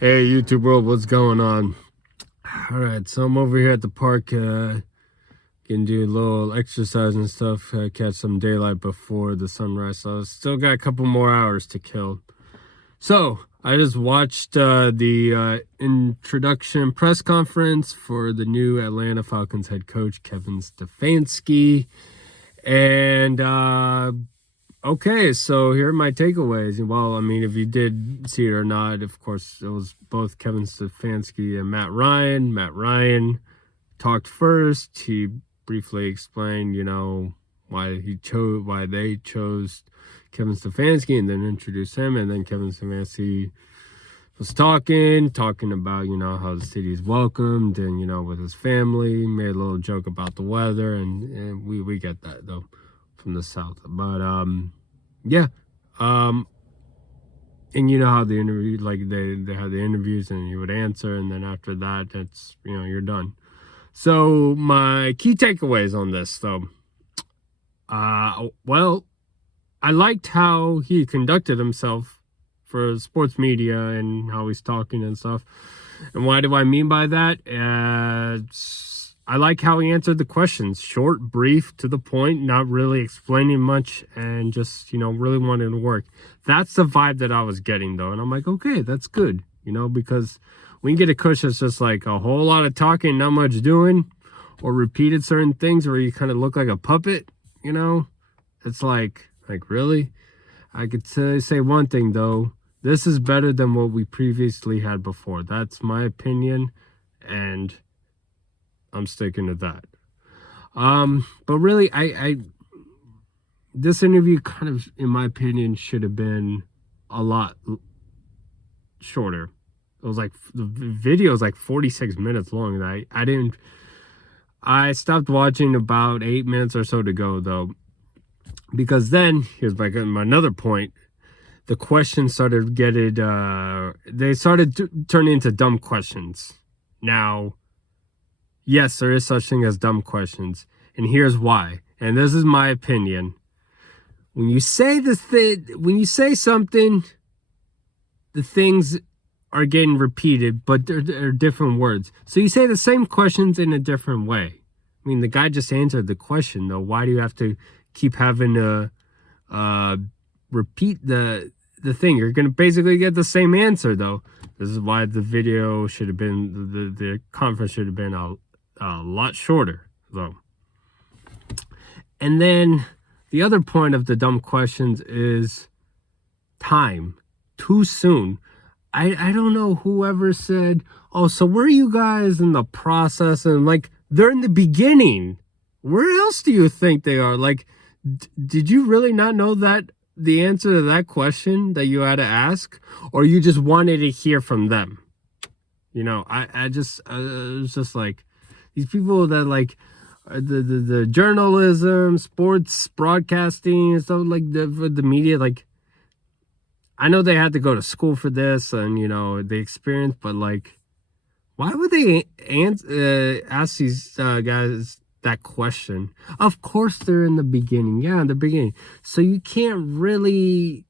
Hey, YouTube world, what's going on? All right, so I'm over here at the park, can do a little exercise and stuff, catch some daylight before the sunrise. So I still got a couple more hours to kill. So I just watched the introduction press conference for the new Atlanta Falcons head coach, Kevin Stefanski, and okay, so here are my takeaways. Well, I mean, if you did see it or not, of course, it was both Kevin Stefanski and Matt Ryan. Matt Ryan talked first. He briefly explained, why they chose Kevin Stefanski, and then introduced him. And then Kevin Stefanski was talking about, how the city is welcomed and, with his family. Made a little joke about the weather, and we get that, though, from the South. But, yeah. And you know how the interview, like they had the interviews and you would answer, and then after that, it's, you're done. So my key takeaways on this, though, well, I liked how he conducted himself for sports media and how he's talking and stuff. And what do I mean by that? I like how he answered the questions. Short, brief, to the point, not really explaining much, and just, really wanting to work. That's the vibe that I was getting, though. And I'm like, okay, that's good, because when you get a coach that's just like a whole lot of talking, not much doing, or repeated certain things where you kind of look like a puppet, it's like really? I could say one thing, though. This is better than what we previously had before. That's my opinion, and I'm sticking to that. But really, I this interview kind of, in my opinion, should have been a lot shorter. It was like, the video is like 46 minutes long. I stopped watching about 8 minutes or so to go, though, because then here's my another point. The questions started they started turning into dumb questions. Now, yes, there is such thing as dumb questions, and here's why. And this is my opinion. When you say when you say something, the things are getting repeated, but they're different words. So you say the same questions in a different way. I mean, the guy just answered the question, though. Why do you have to keep having to repeat the thing? You're going to basically get the same answer, though. This is why the video should have been, the conference should have been a lot shorter, though. And then the other point of the dumb questions is time. Too soon. I don't know whoever said, oh, so where are you guys in the process? And like, they're in the beginning. Where else do you think they are? Like, did you really not know that the answer to that question that you had to ask, or you just wanted to hear from them? I was just like, these people that like the journalism, sports broadcasting and stuff, like the media, like, I know they had to go to school for this and, the experience, but like, why would they ask these guys that question? Of course they're in the beginning. Yeah, in the beginning. So you can't really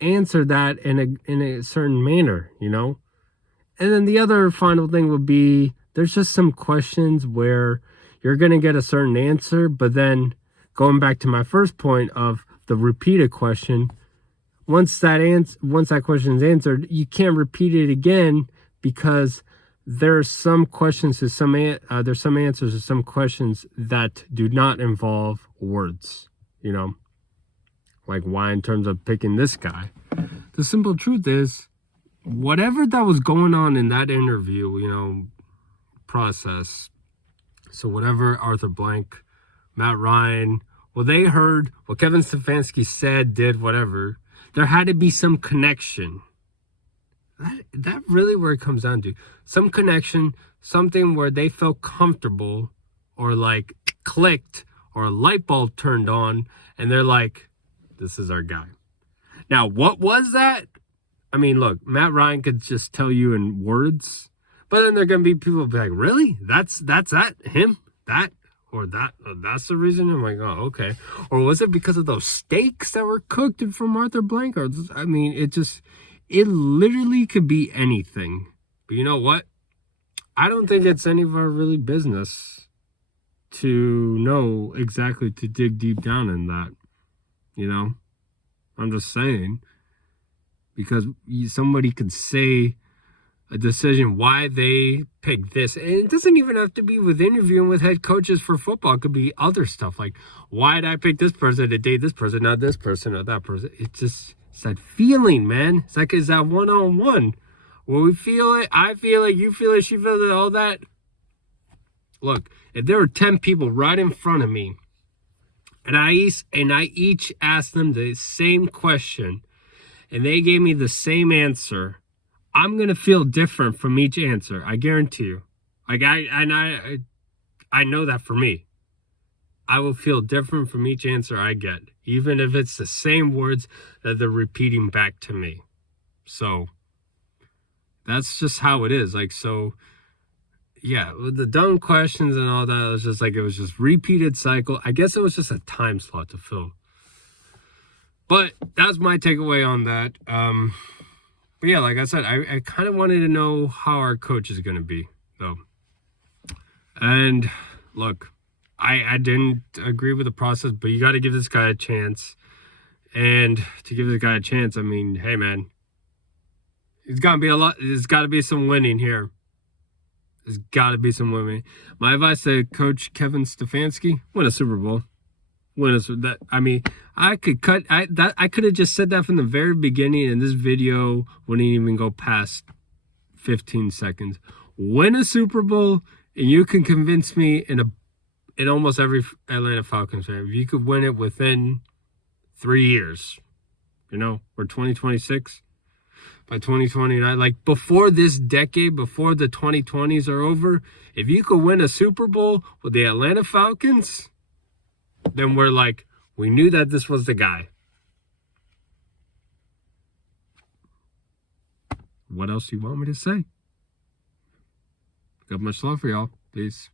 answer that in a certain manner, And then the other final thing would be, there's just some questions where you're going to get a certain answer, but then going back to my first point of the repeated question, once that question is answered, you can't repeat it again, because there are some questions to there's some answers to some questions that do not involve words, like why in terms of picking this guy. The simple truth is, whatever that was going on in that interview, process. So whatever Arthur Blank, Matt Ryan, they heard what Kevin Stefanski said, did, whatever. There had to be some connection. That really where it comes down to. Some connection, something where they felt comfortable, or like clicked, or a light bulb turned on, and they're like, this is our guy. Now, what was that? I mean, look, Matt Ryan could just tell you in words, but then there are going to be people who be like, really? That's that? Him? That? Or that? That's the reason? I'm like, oh, okay. Or was it because of those steaks that were cooked from Arthur Blank? Or, I mean, It literally could be anything. But you know what? I don't think it's any of our really business to know exactly, to dig deep down in that. You know? I'm just saying. Because somebody could say a decision why they picked this. And it doesn't even have to be with interviewing with head coaches for football. It could be other stuff like, why did I pick this person to date this person, not this person or that person? It's that feeling, man. It's like, is that one-on-one? Where we feel it, I feel it, you feel it, she feels it, all that. Look, if there were 10 people right in front of me, and I each asked them the same question, and they gave me the same answer, I'm going to feel different from each answer. I guarantee you. Like, I know that for me. I will feel different from each answer I get, even if it's the same words that they're repeating back to me. So, that's just how it is. Like, so, yeah, with the dumb questions and all that, it was just repeated cycle. I guess it was just a time slot to fill. But that's my takeaway on that. But yeah, like I said, I kind of wanted to know how our coach is going to be, though. And look, I didn't agree with the process, but you got to give this guy a chance. And to give this guy a chance, I mean, hey, man, there's got to be some winning here. There's got to be some winning. My advice to Coach Kevin Stefanski: win a Super Bowl. I could have just said that from the very beginning, and this video wouldn't even go past 15 seconds. Win a Super Bowl, and you can convince me in almost every Atlanta Falcons fan. If you could win it within 3 years, we're 2026. By 2029, like before this decade, before the 2020s are over, if you could win a Super Bowl with the Atlanta Falcons, then we're like, we knew that this was the guy. What else do you want me to say? Got much love for y'all. Peace.